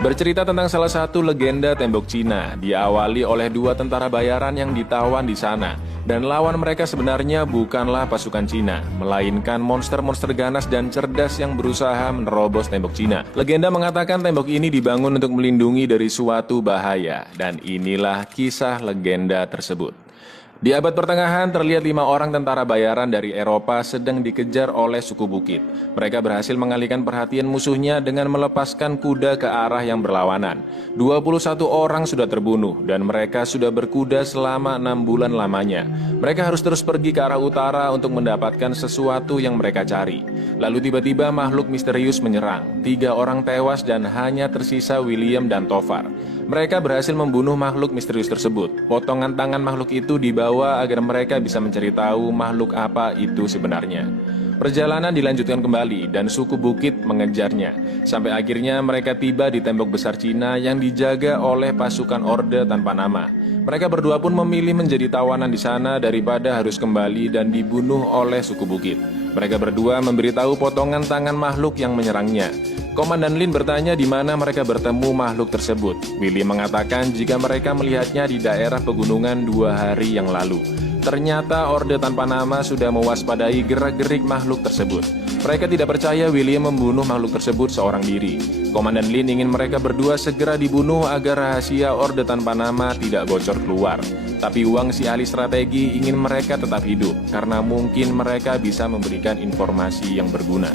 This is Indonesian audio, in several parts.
Bercerita tentang salah satu legenda tembok Cina, diawali oleh dua tentara bayaran yang ditawan di sana. Dan lawan mereka sebenarnya bukanlah pasukan Cina, melainkan monster-monster ganas dan cerdas yang berusaha menerobos tembok Cina. Legenda mengatakan tembok ini dibangun untuk melindungi dari suatu bahaya, dan inilah kisah legenda tersebut. Di abad pertengahan terlihat 5 orang tentara bayaran dari Eropa sedang dikejar oleh suku Bukit. Mereka berhasil mengalihkan perhatian musuhnya dengan melepaskan kuda ke arah yang berlawanan. 21 orang sudah terbunuh dan mereka sudah berkuda selama 6 bulan lamanya. Mereka harus terus pergi ke arah utara untuk mendapatkan sesuatu yang mereka cari. Lalu tiba-tiba makhluk misterius menyerang. 3 orang tewas dan hanya tersisa William dan Tovar. Mereka berhasil membunuh makhluk misterius tersebut. Potongan tangan makhluk itu dibawa agar mereka bisa mencari tahu makhluk apa itu sebenarnya. Perjalanan dilanjutkan kembali dan suku Bukit mengejarnya. Sampai akhirnya mereka tiba di tembok besar Cina yang dijaga oleh pasukan Orde Tanpa Nama. Mereka berdua pun memilih menjadi tawanan di sana daripada harus kembali dan dibunuh oleh suku Bukit. Mereka berdua memberitahu potongan tangan makhluk yang menyerangnya. Komandan Lin bertanya di mana mereka bertemu makhluk tersebut. William mengatakan jika mereka melihatnya di daerah pegunungan 2 hari yang lalu. Ternyata Orde Tanpa Nama sudah mewaspadai gerak-gerik makhluk tersebut. Mereka tidak percaya William membunuh makhluk tersebut seorang diri. Komandan Lin ingin mereka berdua segera dibunuh agar rahasia Orde Tanpa Nama tidak bocor keluar. Tapi Wang, si ahli strategi, ingin mereka tetap hidup karena mungkin mereka bisa memberikan informasi yang berguna.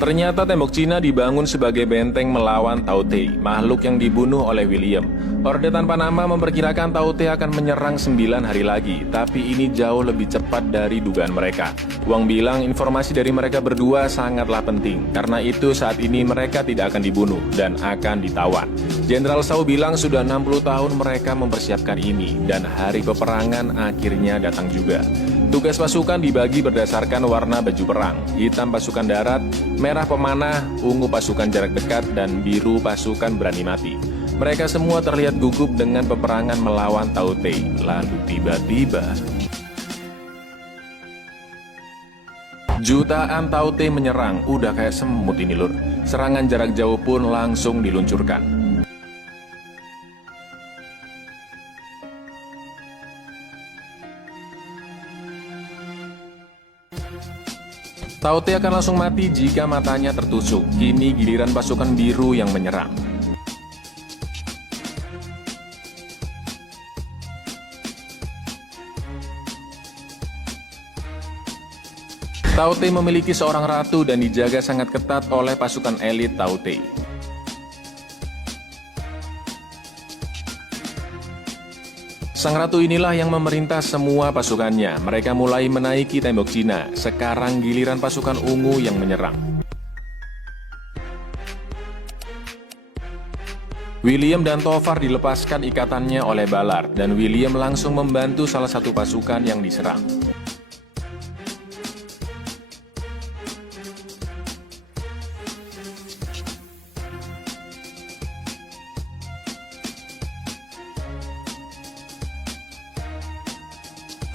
Ternyata tembok Cina dibangun sebagai benteng melawan Tao Te, makhluk yang dibunuh oleh William. Orde Tanpa Nama memperkirakan Tao Te akan menyerang 9 hari lagi, tapi ini jauh lebih cepat dari dugaan mereka. Wang bilang informasi dari mereka berdua sangatlah penting, karena itu saat ini mereka tidak akan dibunuh dan akan ditawan. Jenderal Shao bilang sudah 60 tahun mereka mempersiapkan ini, dan hari peperangan akhirnya datang juga. Tugas pasukan dibagi berdasarkan warna baju perang, hitam pasukan darat, merah pemanah, ungu pasukan jarak dekat, dan biru pasukan berani mati. Mereka semua terlihat gugup dengan peperangan melawan Tao Te. Lalu tiba-tiba jutaan Tao Te menyerang, udah kayak semut ini lur. Serangan jarak jauh pun langsung diluncurkan. Tao Te akan langsung mati jika matanya tertusuk. Kini giliran pasukan biru yang menyerang. Tao Te memiliki seorang ratu dan dijaga sangat ketat oleh pasukan elit Tao Te. Sang ratu inilah yang memerintah semua pasukannya. Mereka mulai menaiki tembok Cina. Sekarang giliran pasukan ungu yang menyerang. William dan Tovar dilepaskan ikatannya oleh Ballard, dan William langsung membantu salah satu pasukan yang diserang.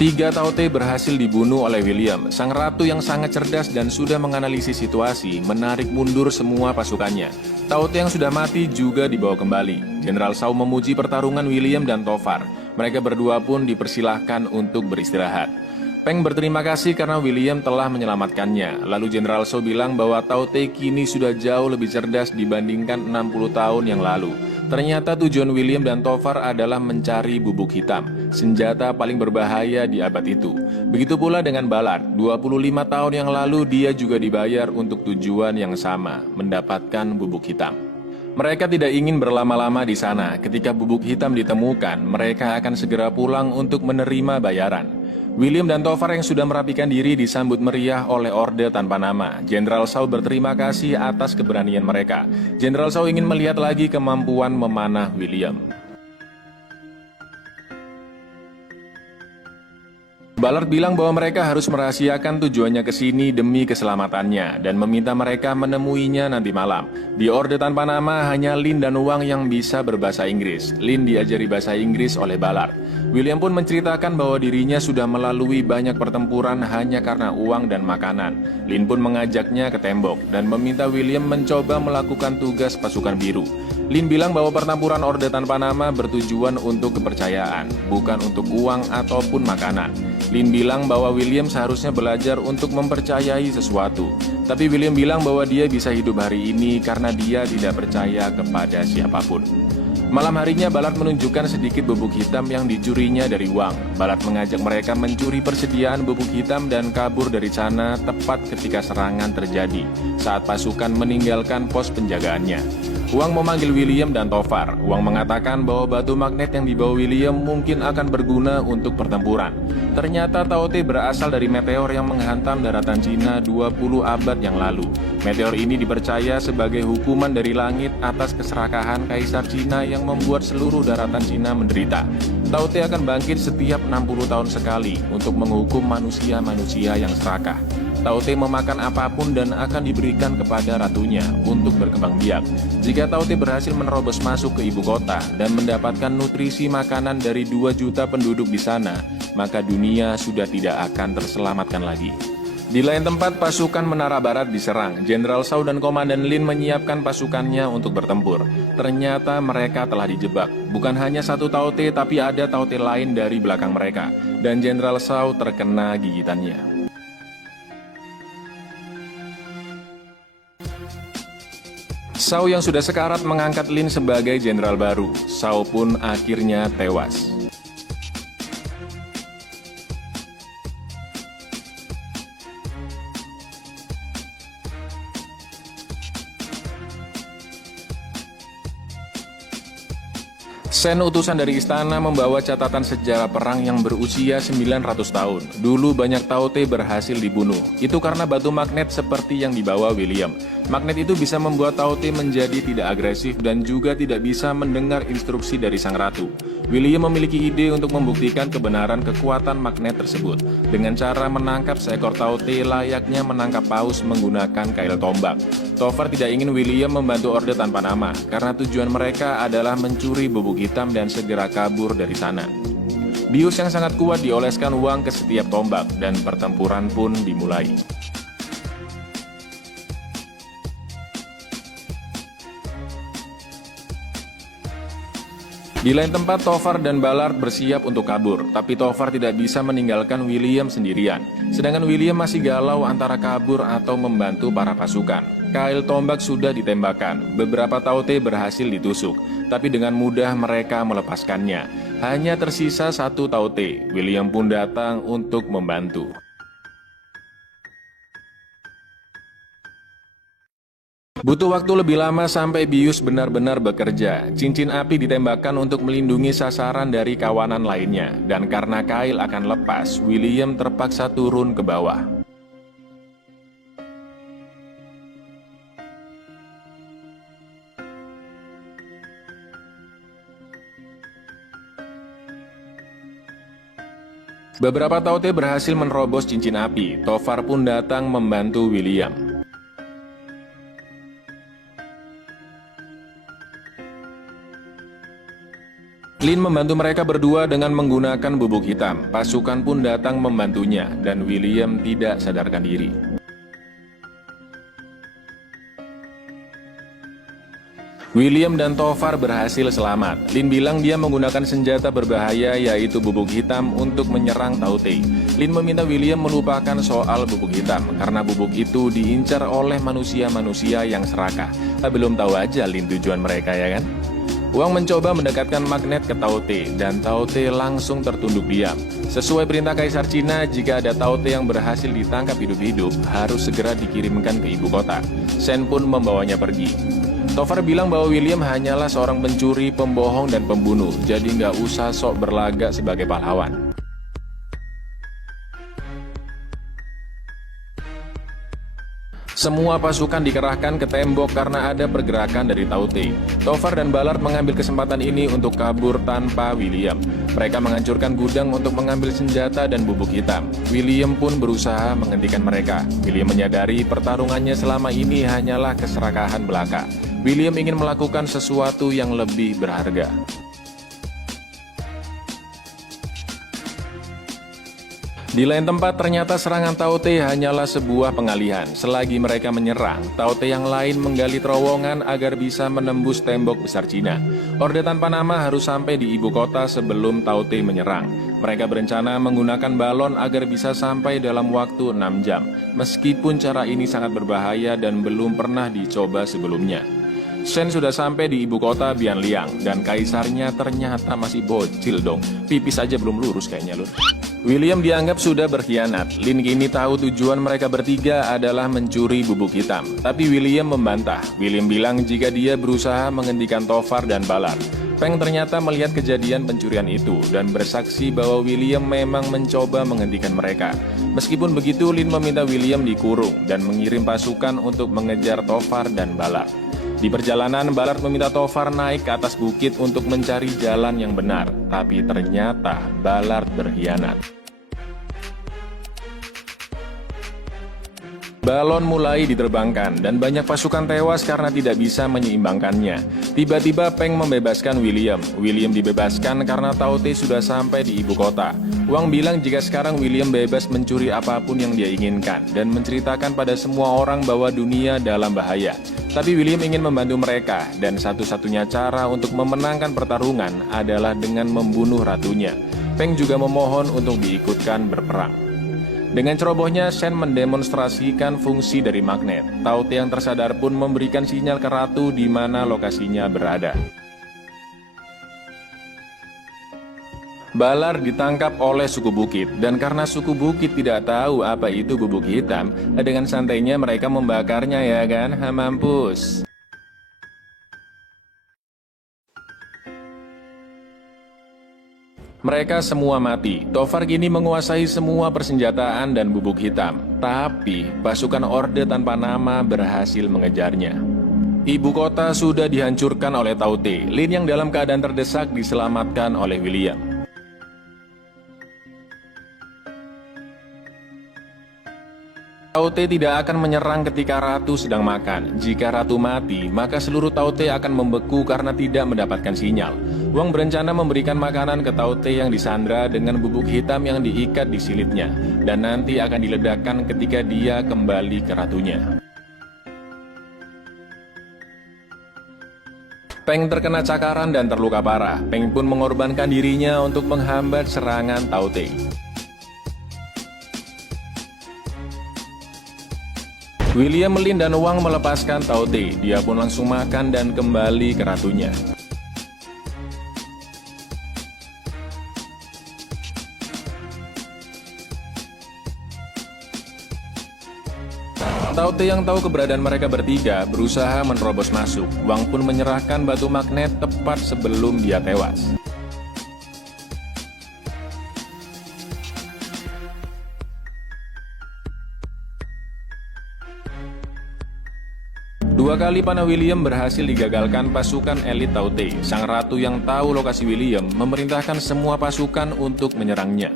Tiga Tao Te berhasil dibunuh oleh William. Sang ratu yang sangat cerdas dan sudah menganalisis situasi menarik mundur semua pasukannya. Tao Te yang sudah mati juga dibawa kembali. Jenderal Shao memuji pertarungan William dan Tovar. Mereka berdua pun dipersilahkan untuk beristirahat. Peng berterima kasih karena William telah menyelamatkannya. Lalu Jenderal Shao bilang bahwa Tao Te kini sudah jauh lebih cerdas dibandingkan 60 tahun yang lalu. Ternyata tujuan William dan Tovar adalah mencari bubuk hitam, senjata paling berbahaya di abad itu. Begitu pula dengan Ballard, 25 tahun yang lalu dia juga dibayar untuk tujuan yang sama, mendapatkan bubuk hitam. Mereka tidak ingin berlama-lama di sana. Ketika bubuk hitam ditemukan, mereka akan segera pulang untuk menerima bayaran. William dan Tovar yang sudah merapikan diri disambut meriah oleh Orde Tanpa Nama. Jenderal Shao berterima kasih atas keberanian mereka. Jenderal Shao ingin melihat lagi kemampuan memanah William. Ballard bilang bahwa mereka harus merahasiakan tujuannya ke sini demi keselamatannya dan meminta mereka menemuinya nanti malam. Di Orde Tanpa Nama hanya Lin dan Wang yang bisa berbahasa Inggris. Lin diajari bahasa Inggris oleh Ballard. William pun menceritakan bahwa dirinya sudah melalui banyak pertempuran hanya karena uang dan makanan. Lin pun mengajaknya ke tembok dan meminta William mencoba melakukan tugas pasukan biru. Lin bilang bahwa pertempuran Orde Tanpa Nama bertujuan untuk kepercayaan, bukan untuk uang ataupun makanan. Lin bilang bahwa William seharusnya belajar untuk mempercayai sesuatu. Tapi William bilang bahwa dia bisa hidup hari ini karena dia tidak percaya kepada siapapun. Malam harinya Ballard menunjukkan sedikit bubuk hitam yang dicurinya dari Wang. Ballard mengajak mereka mencuri persediaan bubuk hitam dan kabur dari sana tepat ketika serangan terjadi saat pasukan meninggalkan pos penjagaannya. Wang memanggil William dan Tovar. Wang mengatakan bahwa batu magnet yang dibawa William mungkin akan berguna untuk pertempuran. Ternyata Tao Te berasal dari meteor yang menghantam daratan Cina 20 abad yang lalu. Meteor ini dipercaya sebagai hukuman dari langit atas keserakahan Kaisar Cina yang membuat seluruh daratan Cina menderita. Tao Te akan bangkit setiap 60 tahun sekali untuk menghukum manusia-manusia yang serakah. Tao Te memakan apapun dan akan diberikan kepada ratunya untuk berkembang biak. Jika Tao Te berhasil menerobos masuk ke ibu kota dan mendapatkan nutrisi makanan dari 2 juta penduduk di sana, maka dunia sudah tidak akan terselamatkan lagi. Di lain tempat, pasukan Menara Barat diserang. Jenderal Shao dan Komandan Lin menyiapkan pasukannya untuk bertempur. Ternyata mereka telah dijebak. Bukan hanya satu Tao Te, tapi ada Tao Te lain dari belakang mereka. Dan Jenderal Shao terkena gigitannya. Shao yang sudah sekarat mengangkat Lin sebagai jenderal baru. Shao pun akhirnya tewas. Sen utusan dari istana membawa catatan sejarah perang yang berusia 900 tahun. Dulu banyak Tao Te berhasil dibunuh. Itu karena batu magnet seperti yang dibawa William. Magnet itu bisa membuat Tao Te menjadi tidak agresif dan juga tidak bisa mendengar instruksi dari sang ratu. William memiliki ide untuk membuktikan kebenaran kekuatan magnet tersebut dengan cara menangkap seekor Tao Te layaknya menangkap paus menggunakan kail tombak. Tovar tidak ingin William membantu Orde Tanpa Nama karena tujuan mereka adalah mencuri bubuk hitam dan segera kabur dari sana. Bius yang sangat kuat dioleskan Wang ke setiap tombak dan pertempuran pun dimulai. Di lain tempat, Tovar dan Ballard bersiap untuk kabur, tapi Tovar tidak bisa meninggalkan William sendirian. Sedangkan William masih galau antara kabur atau membantu para pasukan. Kail tombak sudah ditembakkan, beberapa Tao Te berhasil ditusuk, tapi dengan mudah mereka melepaskannya. Hanya tersisa satu Tao Te. William pun datang untuk membantu. Butuh waktu lebih lama sampai bius benar-benar bekerja. Cincin api ditembakkan untuk melindungi sasaran dari kawanan lainnya. Dan karena kail akan lepas, William terpaksa turun ke bawah. Beberapa Tao Te berhasil menerobos cincin api. Tovar pun datang membantu William. Lin membantu mereka berdua dengan menggunakan bubuk hitam. Pasukan pun datang membantunya, dan William tidak sadarkan diri. William dan Tovar berhasil selamat. Lin bilang dia menggunakan senjata berbahaya yaitu bubuk hitam untuk menyerang Tao Te. Lin meminta William melupakan soal bubuk hitam karena bubuk itu diincar oleh manusia-manusia yang serakah. Belum tahu aja Lin tujuan mereka, ya kan? Wang mencoba mendekatkan magnet ke Tao Te dan Tao Te langsung tertunduk diam. Sesuai perintah Kaisar Cina, jika ada Tao Te yang berhasil ditangkap hidup-hidup, harus segera dikirimkan ke ibu kota. Sen pun membawanya pergi. Tovar bilang bahwa William hanyalah seorang pencuri, pembohong, dan pembunuh, jadi nggak usah sok berlagak sebagai pahlawan. Semua pasukan dikerahkan ke tembok karena ada pergerakan dari Taute. Tovar dan Ballard mengambil kesempatan ini untuk kabur tanpa William. Mereka menghancurkan gudang untuk mengambil senjata dan bubuk hitam. William pun berusaha menghentikan mereka. William menyadari pertarungannya selama ini hanyalah keserakahan belaka. William ingin melakukan sesuatu yang lebih berharga. Di lain tempat, ternyata serangan Taute hanyalah sebuah pengalihan. Selagi mereka menyerang, Taute yang lain menggali terowongan agar bisa menembus tembok besar Cina. Orde tanpa nama harus sampai di ibu kota sebelum Taute menyerang. Mereka berencana menggunakan balon agar bisa sampai dalam waktu 6 jam. Meskipun cara ini sangat berbahaya dan belum pernah dicoba sebelumnya. Shen sudah sampai di ibu kota Bianliang, dan kaisarnya ternyata masih bocil dong. Pipis aja belum lurus kayaknya lur. William dianggap sudah berkhianat. Lin kini tahu tujuan mereka bertiga adalah mencuri bubuk hitam. Tapi William membantah. William bilang jika dia berusaha menghentikan Tovar dan Ballard. Peng ternyata melihat kejadian pencurian itu dan bersaksi bahwa William memang mencoba menghentikan mereka. Meskipun begitu, Lin meminta William dikurung dan mengirim pasukan untuk mengejar Tovar dan Ballard. Di perjalanan, Ballard meminta Tovar naik ke atas bukit untuk mencari jalan yang benar. Tapi ternyata Ballard berkhianat. Balon mulai diterbangkan dan banyak pasukan tewas karena tidak bisa menyeimbangkannya. Tiba-tiba Peng membebaskan William. William dibebaskan karena Taute sudah sampai di ibu kota. Wang bilang jika sekarang William bebas mencuri apapun yang dia inginkan dan menceritakan pada semua orang bahwa dunia dalam bahaya. Tapi William ingin membantu mereka, dan satu-satunya cara untuk memenangkan pertarungan adalah dengan membunuh ratunya. Peng juga memohon untuk diikutkan berperang. Dengan cerobohnya, Shen mendemonstrasikan fungsi dari magnet. Taute yang tersadar pun memberikan sinyal ke ratu di mana lokasinya berada. Ballard ditangkap oleh suku bukit, dan karena suku bukit tidak tahu apa itu bubuk hitam, dengan santainya mereka membakarnya ya kan, mampus. Mereka semua mati. Tovar kini menguasai semua persenjataan dan bubuk hitam. Tapi pasukan Orde tanpa nama berhasil mengejarnya. Ibu kota sudah dihancurkan oleh Taute. Lin yang dalam keadaan terdesak diselamatkan oleh William. Taute tidak akan menyerang ketika ratu sedang makan. Jika ratu mati, maka seluruh Taute akan membeku karena tidak mendapatkan sinyal. Wang berencana memberikan makanan ke Taute yang disandra dengan bubuk hitam yang diikat di silitnya, dan nanti akan diledakkan ketika dia kembali ke ratunya. Peng terkena cakaran dan terluka parah. Peng pun mengorbankan dirinya untuk menghambat serangan Taute. William, Lin, dan Wang melepaskan Taute. Dia pun langsung makan dan kembali ke ratunya. Taute yang tahu keberadaan mereka bertiga berusaha menerobos masuk. Wang pun menyerahkan batu magnet tepat sebelum dia tewas. Dua kali panah William berhasil digagalkan pasukan elit Taute. Sang ratu yang tahu lokasi William memerintahkan semua pasukan untuk menyerangnya.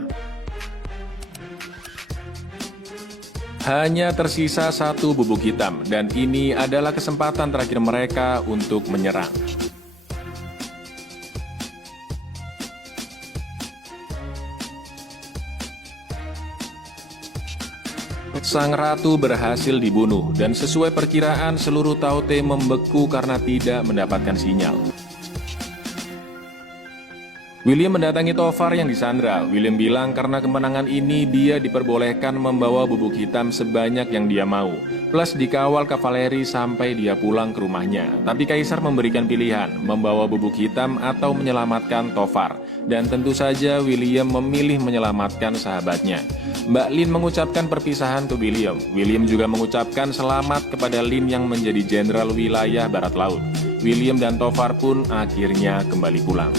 Hanya tersisa satu bubuk hitam, dan ini adalah kesempatan terakhir mereka untuk menyerang. Sang ratu berhasil dibunuh, dan sesuai perkiraan seluruh Taute membeku karena tidak mendapatkan sinyal. William mendatangi Tovar yang disandra. William bilang karena kemenangan ini dia diperbolehkan membawa bubuk hitam sebanyak yang dia mau, plus dikawal kavaleri sampai dia pulang ke rumahnya. Tapi Kaisar memberikan pilihan, membawa bubuk hitam atau menyelamatkan Tovar. Dan tentu saja William memilih menyelamatkan sahabatnya. Mbak Lin mengucapkan perpisahan ke William. William juga mengucapkan selamat kepada Lin yang menjadi jenderal wilayah Barat Laut. William dan Tovar pun akhirnya kembali pulang.